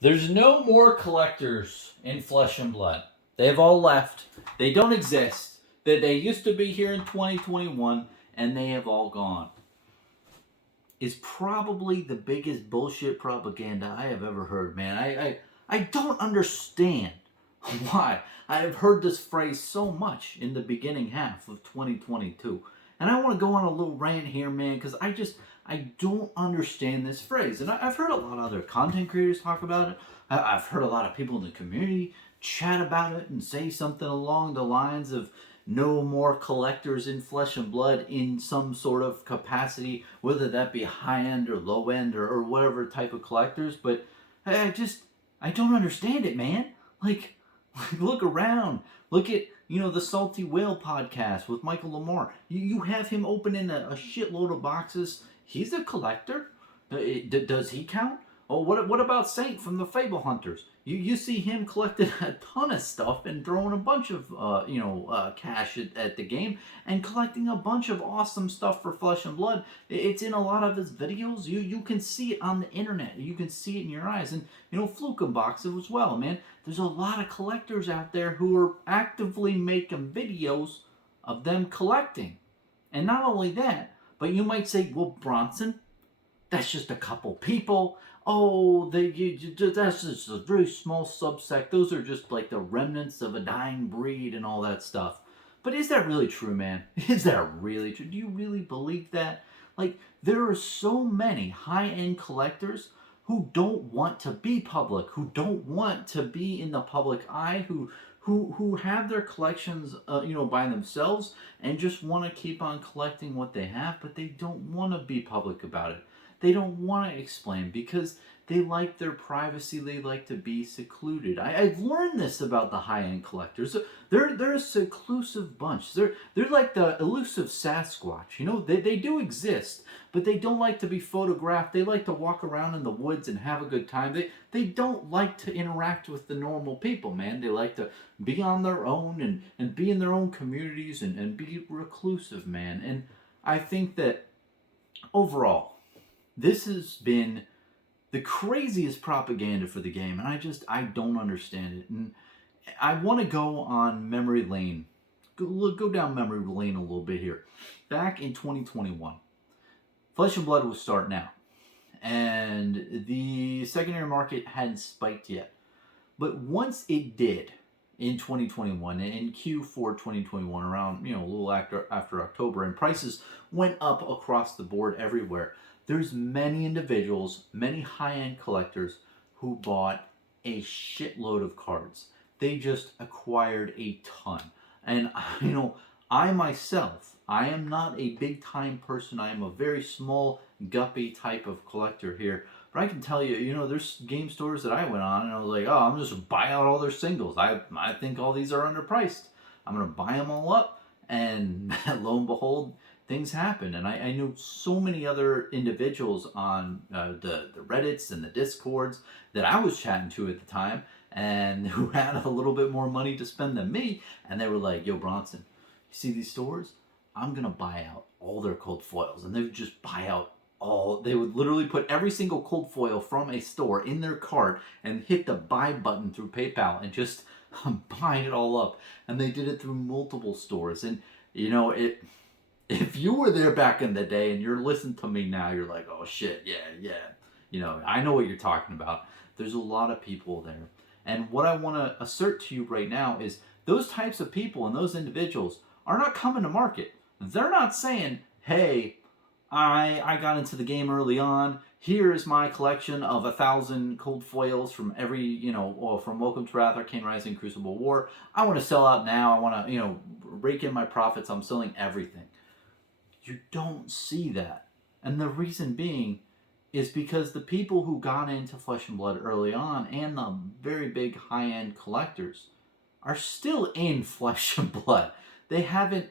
There's no more collectors in Flesh and Blood. They've all left. They don't exist. They used to be here in 2021, and they have all gone. Is probably the biggest bullshit propaganda I have ever heard, man. I don't understand why I have heard this phrase so much in the beginning half of 2022. And I want to go on a little rant here, man, because I don't understand this phrase. And I've heard a lot of other content creators talk about it. I've heard a lot of people in the community chat about it and say something along the lines of no more collectors in Flesh and Blood in some sort of capacity, whether that be high end or low end or whatever type of collectors. But I don't understand it, man. Like, look around. Look at, the Salty Whale podcast with Michael Lamar. You have him opening a shitload of boxes. He's a collector. Does he count? Oh, what about Saint from the Fable Hunters? You see him collecting a ton of stuff and throwing a bunch of cash at the game and collecting a bunch of awesome stuff for Flesh and Blood. It's in a lot of his videos. You can see it on the internet. You can see it in your eyes. And Fluke Boxes as well, man. There's a lot of collectors out there who are actively making videos of them collecting. And not only that, but you might say, well, Bronson, that's just a couple people. Oh, that's just a very small subsect. Those are just like the remnants of a dying breed and all that stuff. But is that really true, man? Is that really true? Do you really believe that? Like, there are so many high-end collectors who don't want to be public, who don't want to be in the public eye, who have their collections, by themselves and just want to keep on collecting what they have, but they don't want to be public about it. They don't want to explain because they like their privacy. They like to be secluded. I've learned this about the high-end collectors. They're a seclusive bunch. They're like the elusive Sasquatch. They do exist, but they don't like to be photographed. They like to walk around in the woods and have a good time. They don't like to interact with the normal people, man. They like to be on their own and be in their own communities and be reclusive, man. And I think that overall, this has been the craziest propaganda for the game, and I don't understand it. And I want to go on memory lane, go down memory lane a little bit here. Back in 2021, Flesh and Blood was starting out, and the secondary market hadn't spiked yet. But once it did in 2021, in Q4 2021, around a little after October, and prices went up across the board everywhere. There's many individuals, many high-end collectors who bought a shitload of cards. They just acquired a ton. And I myself, I am not a big-time person. I am a very small, guppy type of collector here. But I can tell you, there's game stores that I went on and I was like, oh, I'm just buying out all their singles. I think all these are underpriced. I'm going to buy them all up. And lo and behold, things happen. And I knew so many other individuals on the Reddits and the Discords that I was chatting to at the time and who had a little bit more money to spend than me. And they were like, yo, Bronson, you see these stores? I'm going to buy out all their cold foils. And they would just buy out they would literally put every single cold foil from a store in their cart and hit the buy button through PayPal and just buy it all up. And they did it through multiple stores. And if you were there back in the day and you're listening to me now, you're like, oh shit, yeah. I know what you're talking about. There's a lot of people there. And what I want to assert to you right now is those types of people and those individuals are not coming to market. They're not saying, hey, I got into the game early on. Here's my collection of 1,000 cold foils from every, from Welcome to Wrath, Arcane Rising, Crucible War. I want to sell out now. I want to, rake in my profits. I'm selling everything. You don't see that. And the reason being is because the people who got into Flesh and Blood early on and the very big high-end collectors are still in Flesh and Blood. They haven't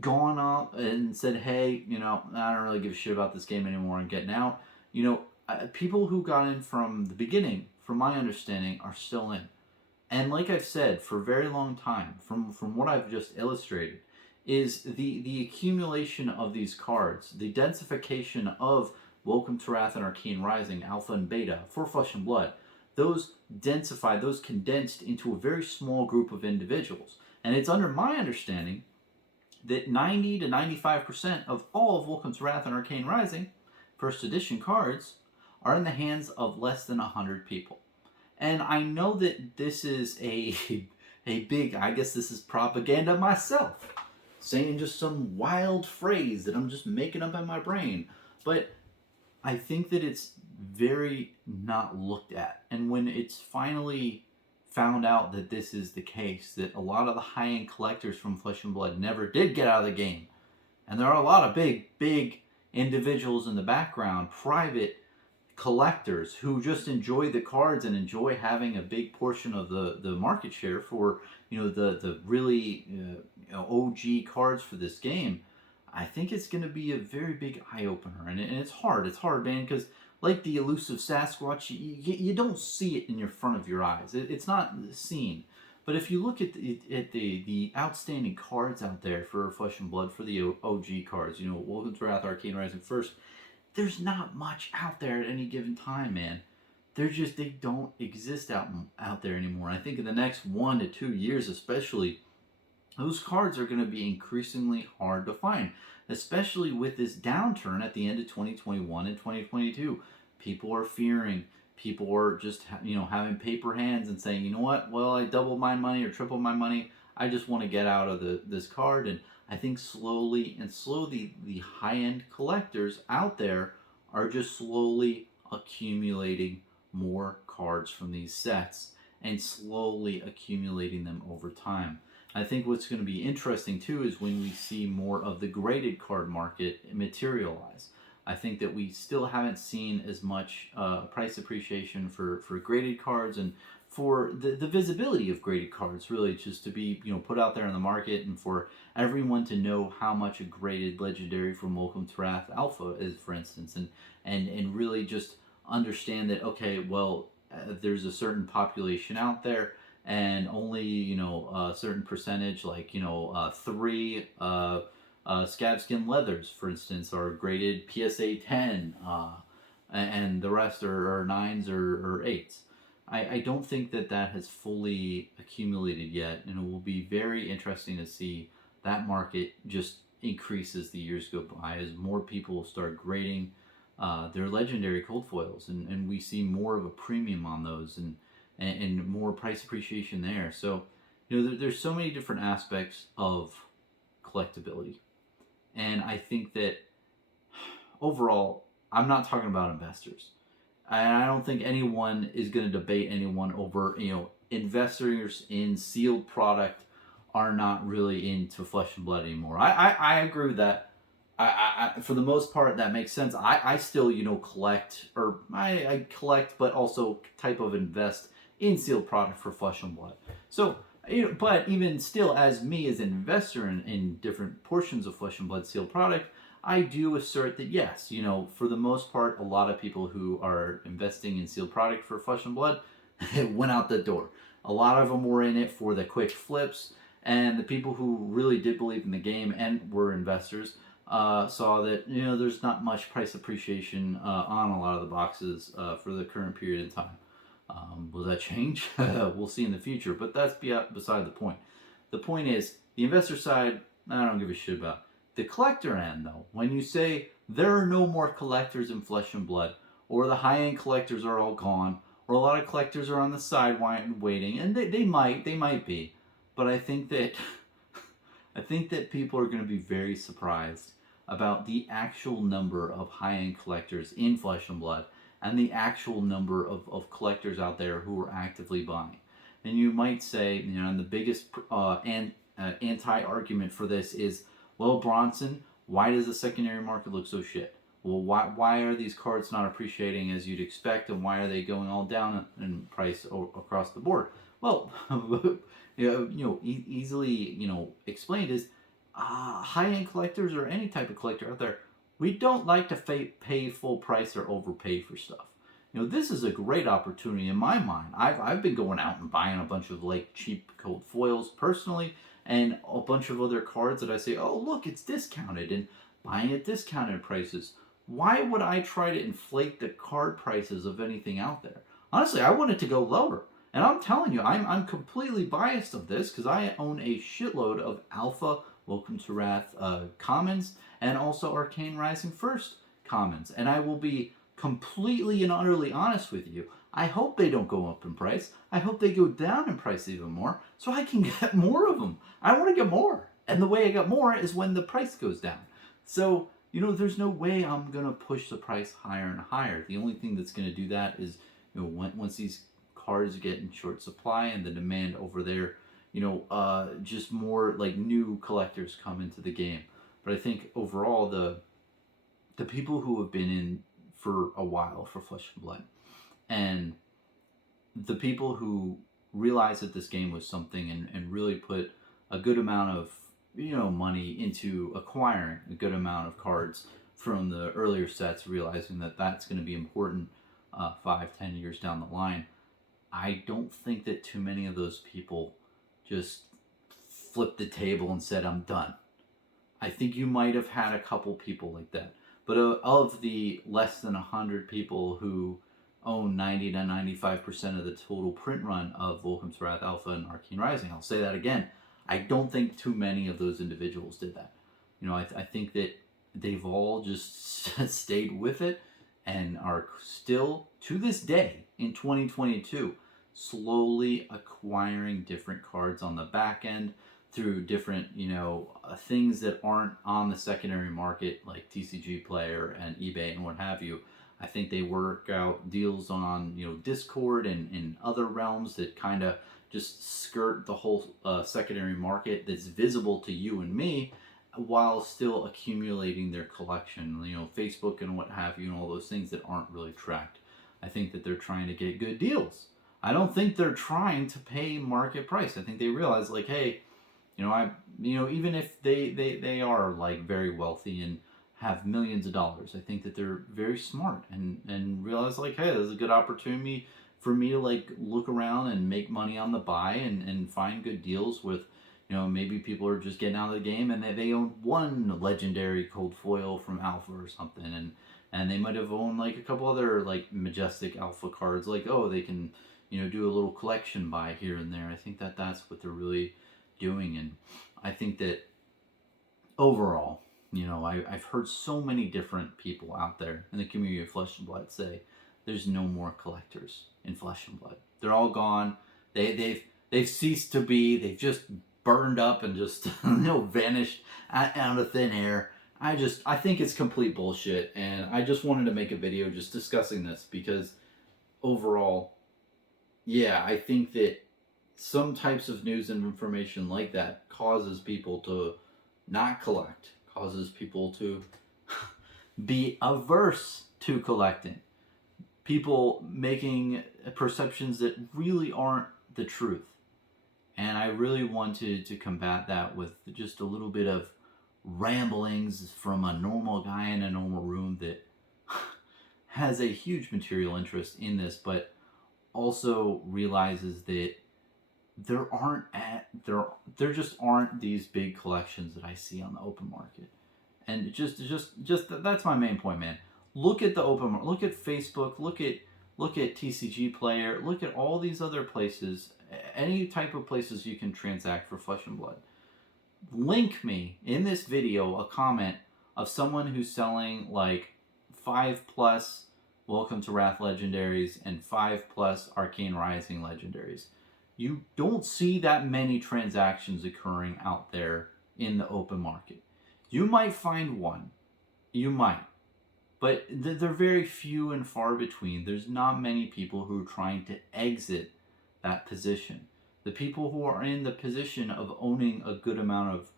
gone up and said, hey, I don't really give a shit about this game anymore and getting out. People who got in from the beginning, from my understanding, are still in. And like I've said for a very long time, from what I've just illustrated, is the accumulation of these cards, the densification of Welcome to Wrath and Arcane Rising, Alpha and Beta, for Flesh and Blood. those densified, those condensed into a very small group of individuals. And it's under my understanding that 90 to 95% of all of Vulcan's Wrath and Arcane Rising first edition cards are in the hands of less than 100 people. And I know that this is a big, I guess this is propaganda myself, saying just some wild phrase that I'm just making up in my brain. But I think that it's very not looked at. And when it's finally found out that this is the case, that a lot of the high-end collectors from Flesh and Blood never did get out of the game, and there are a lot of big individuals in the background, private collectors who just enjoy the cards and enjoy having a big portion of the market share for the really OG cards for this game. I think it's going to be a very big eye opener, and it's hard, man, because like the elusive Sasquatch, you don't see it in your front of your eyes. It's not seen. But if you look at the outstanding cards out there for Flesh and Blood, for the OG cards, Vulcan's Wrath, Arcane Rising first, there's not much out there at any given time, man. They don't exist out there anymore. I think in the next 1 to 2 years especially, those cards are going to be increasingly hard to find, especially with this downturn at the end of 2021 and 2022. People are fearing. People are just, having paper hands and saying, you know what? Well, I doubled my money or tripled my money. I just want to get out of this card. And I think slowly, the high-end collectors out there are just slowly accumulating more cards from these sets and slowly accumulating them over time. I think what's going to be interesting too is when we see more of the graded card market materialize. I think that we still haven't seen as much price appreciation for graded cards, and for the visibility of graded cards, really, just to be put out there in the market, and for everyone to know how much a graded legendary from Vulcan's Wrath Alpha is, for instance, and really just understand that, okay, well, there's a certain population out there, and only a certain percentage, like 3 scab skin leathers, for instance, are graded PSA 10, and the rest are 9s or 8s. I don't think that has fully accumulated yet, and it will be very interesting to see that market just increase as the years go by, as more people start grading their legendary cold foils, and we see more of a premium on those, and more price appreciation there. So, there's so many different aspects of collectability. And I think that overall, I'm not talking about investors. And I don't think anyone is going to debate anyone over, investors in sealed product are not really into Flesh and Blood anymore. I agree with that. I for the most part, that makes sense. I still, collect, or I collect, but also type of invest in sealed product for Flesh and Blood. So, but even still, as me as an investor in different portions of Flesh and Blood sealed product, I do assert that yes, for the most part, a lot of people who are investing in sealed product for Flesh and Blood, it went out the door. A lot of them were in it for the quick flips, and the people who really did believe in the game and were investors saw that there's not much price appreciation on a lot of the boxes for the current period of time. Will that change? We'll see in the future, but that's beside the point. The point is, the investor side, I don't give a shit about. The collector end, though, when you say there are no more collectors in Flesh and Blood, or the high-end collectors are all gone, or a lot of collectors are on the side waiting, and they might be, but I think that people are going to be very surprised about the actual number of high-end collectors in Flesh and Blood, and the actual number of collectors out there who are actively buying. And you might say, and the biggest anti-argument for this is, well, Bronson, why does the secondary market look so shit? Well, why are these cards not appreciating as you'd expect, and why are they going all down in price across the board? Well, easily explained is high-end collectors, or any type of collector out there, we don't like to pay full price or overpay for stuff. This is a great opportunity in my mind. I've been going out and buying a bunch of cheap cold foils personally, and a bunch of other cards that I say, oh look, it's discounted, and buying at discounted prices. Why would I try to inflate the card prices of anything out there? Honestly, I want it to go lower. And I'm telling you, I'm completely biased of this because I own a shitload of Alpha, Welcome to Wrath commons, and also Arcane Rising First commons. And I will be completely and utterly honest with you. I hope they don't go up in price. I hope they go down in price even more so I can get more of them. I want to get more. And the way I get more is when the price goes down. So, there's no way I'm going to push the price higher and higher. The only thing that's going to do that is, once these cards get in short supply and the demand over there, just more like new collectors come into the game. But I think overall, the people who have been in for a while for Flesh and Blood, and the people who realized that this game was something and really put a good amount of money into acquiring a good amount of cards from the earlier sets, realizing that that's going to be important 5-10 years down the line. I don't think that too many of those people just flipped the table and said, I'm done. I think you might have had a couple people like that. But of the less than 100 people who own 90 to 95% of the total print run of Welcome to Wrath Alpha and Arcane Rising, I'll say that again, I don't think too many of those individuals did that. I think that they've all just stayed with it and are still, to this day, in 2022, slowly acquiring different cards on the back end through different, things that aren't on the secondary market, like TCG Player and eBay and what have you. I think they work out deals on, Discord and other realms that kind of just skirt the whole secondary market that's visible to you and me, while still accumulating their collection, Facebook and what have you, and all those things that aren't really tracked. I think that they're trying to get good deals. I don't think they're trying to pay market price. I think they realize, like, hey, even if they are like very wealthy and have millions of dollars, I think that they're very smart and realize, like, hey, this is a good opportunity for me to like look around and make money on the buy and find good deals with, maybe people are just getting out of the game and they own one legendary cold foil from Alpha or something, and they might have owned like a couple other like majestic Alpha cards, like, oh, they can, do a little collection buy here and there. I think that that's what they're really doing. And I think that overall, I've heard so many different people out there in the community of Flesh and Blood say there's no more collectors in Flesh and Blood. They're all gone. They've ceased to be. They've just burned up and just vanished out of thin air. I think it's complete bullshit, and I just wanted to make a video just discussing this because overall, yeah, I think that some types of news and information like that causes people to not collect, causes people to be averse to collecting, people making perceptions that really aren't the truth. And I really wanted to combat that with just a little bit of ramblings from a normal guy in a normal room that has a huge material interest in this, but also realizes that there just aren't these big collections that I see on the open market. And just that's my main point, man. Look at the open market. Look at Facebook. Look at TCG Player. Look at all these other places. Any type of places you can transact for Flesh and Blood. Link me in this video a comment of someone who's selling like 5+ Welcome to Wrath legendaries and 5+ Arcane Rising legendaries. You don't see that many transactions occurring out there in the open market. You might find one. You might. But they're very few and far between. There's not many people who are trying to exit that position. The people who are in the position of owning a good amount of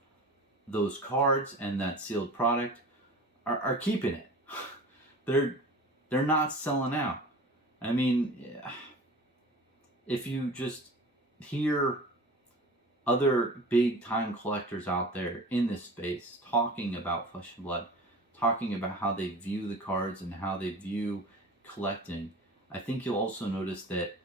those cards and that sealed product are keeping it. They're not selling out. I mean, if you just hear other big time collectors out there in this space talking about Flesh and Blood, talking about how they view the cards and how they view collecting, I think you'll also notice that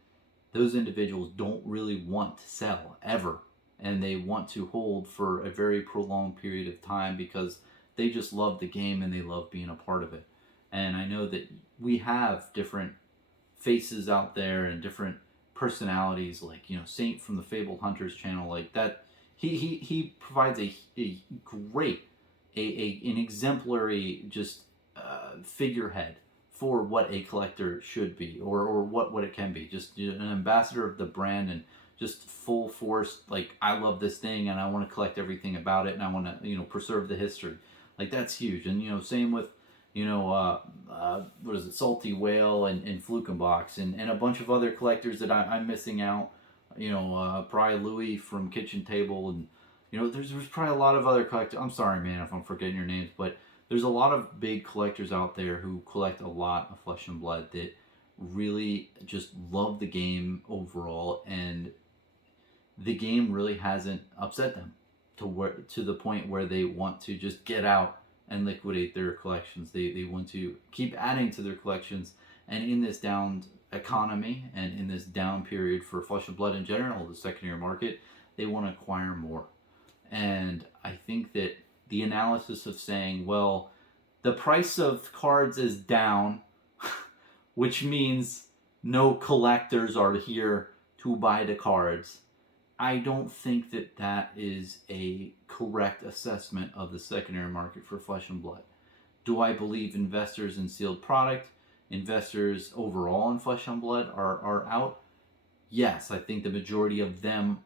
those individuals don't really want to sell ever, and they want to hold for a very prolonged period of time because they just love the game and they love being a part of it. And I know that we have different faces out there and different personalities, like, you know, Saint from the Fabled Hunters channel, like that. He provides a great, an exemplary just figurehead for what a collector should be, or what it can be. Just, you know, an ambassador of the brand, and just full force, like, I love this thing and I want to collect everything about it, and I want to, you know, preserve the history. Like, that's huge. And, you know, same with, you know, what is it, Salty Whale and Flukenbox, and a bunch of other collectors that I'm missing out. You know, probably Louis from Kitchen Table, and, you know, there's probably a lot of other collectors. I'm sorry, man, if I'm forgetting your names, but there's a lot of big collectors out there who collect a lot of Flesh and Blood that really just love the game overall, and the game really hasn't upset them to the point where they want to just get out and liquidate their collections. They want to keep adding to their collections, and in this down economy and in this down period for Flesh and Blood in general, the secondary market, they want to acquire more. And I think that the analysis of saying, well, the price of cards is down, which means no collectors are here to buy the cards, I don't think that that is a correct assessment of the secondary market for Flesh and Blood. Do I believe investors in sealed product, investors overall in Flesh and Blood are out? Yes, I think the majority of them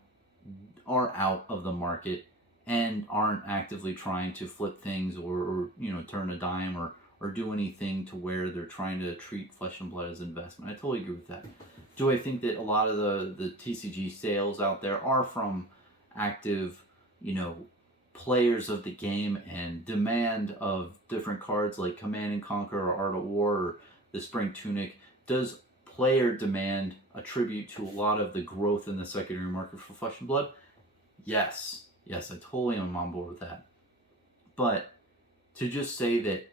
are out of the market and aren't actively trying to flip things, or you know, turn a dime, or do anything to where they're trying to treat Flesh and Blood as investment. I totally agree with that. Do I think that a lot of the TCG sales out there are from active, you know, players of the game and demand of different cards like Command and Conquer or Art of War or the Spring Tunic? Does player demand attribute to a lot of the growth in the secondary market for Flesh and Blood? Yes. Yes, I totally am on board with that. But to just say that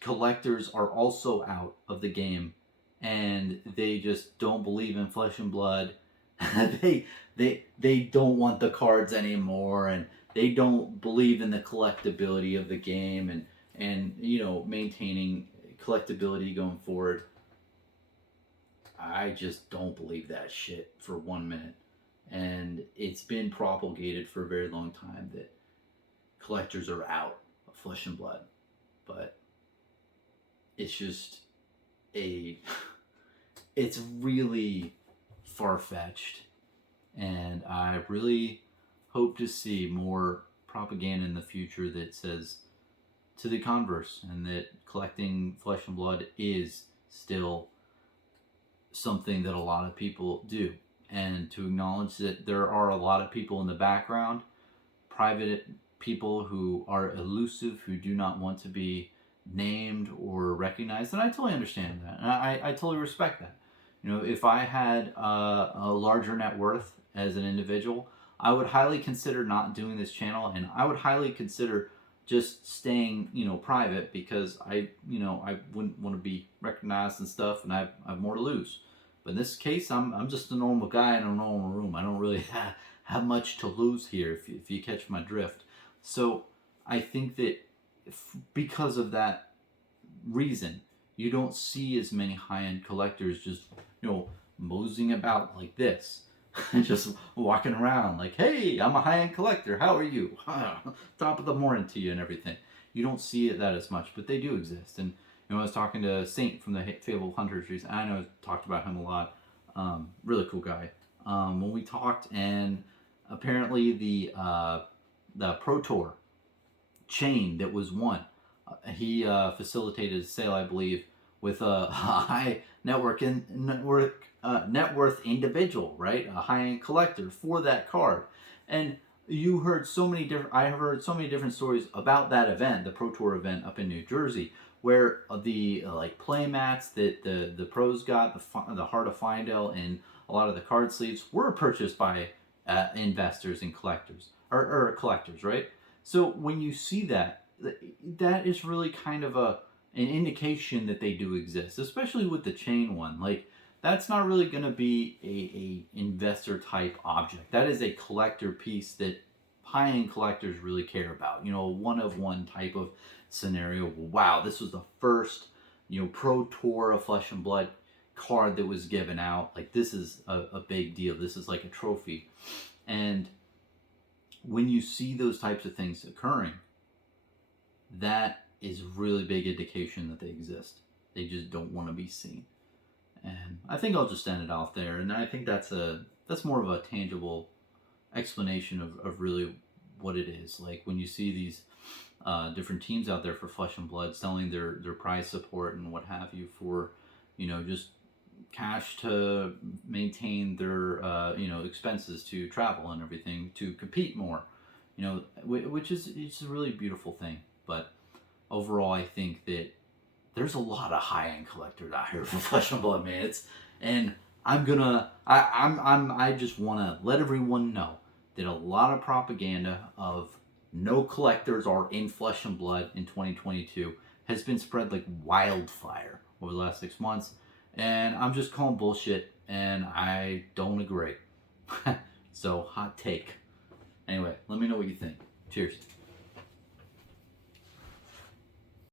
collectors are also out of the game and they just don't believe in Flesh and Blood, they don't want the cards anymore, and they don't believe in the collectability of the game, and you know, maintaining collectability going forward, I just don't believe that shit for 1 minute. And it's been propagated for a very long time that collectors are out of Flesh and Blood. But it's just it's really far-fetched. And I really hope to see more propaganda in the future that says to the converse, and that collecting Flesh and Blood is still something that a lot of people do. And to acknowledge that there are a lot of people in the background, private people who are elusive, who do not want to be named or recognized, and I totally understand that, and I totally respect that. You know, if I had a larger net worth as an individual, I would highly consider not doing this channel, and I would highly consider just staying, you know, private, because I wouldn't want to be recognized and stuff, and I have more to lose. But in this case, I'm just a normal guy in a normal room. I don't really have much to lose here, if you catch my drift. So I think that because of that reason, you don't see as many high-end collectors just, you know, moseying about like this. Just walking around like, hey, I'm a high-end collector. How are you? Top of the morning to you and everything. You don't see that as much, but they do exist. And you know, I was talking to Saint from the Fabled Hunters recently. I know I talked about him a lot. Really cool guy. When we talked, and apparently the Pro Tour chain that was won, he facilitated a sale, I believe, with a high net worth individual, right? A high-end collector for that card. And you heard so many different, I have heard so many different stories about that event, the Pro Tour event up in New Jersey, where the like play mats that the pros got, the Heart of Findel, and a lot of the card sleeves were purchased by investors and collectors, or collectors, right? So when you see that, that is really kind of an indication that they do exist, especially with the chain one. Like, that's not really going to be a investor type object. That is a collector piece that high-end collectors really care about. You know, a one-of-one type of scenario. Wow, this was the first, you know, Pro Tour of Flesh and Blood. card that was given out. Like, this is a big deal. This is like a trophy. And when you see those types of things occurring, that is really big indication that they exist. They just don't want to be seen. And I think I'll just end it off there. And I think that's more of a tangible explanation of really what it is. Like, when you see these different teams out there for Flesh and Blood selling their prize support and what have you for, just cash to maintain their expenses to travel and everything, to compete more, which is, it's a really beautiful thing. But overall, I think that there's a lot of high-end collectors out here for Flesh and Blood, man. I just want to let everyone know that a lot of propaganda of no collectors are in Flesh and Blood in 2022 has been spread like wildfire over the last 6 months. And I'm just calling bullshit, and I don't agree. So, hot take. Anyway, let me know what you think. Cheers.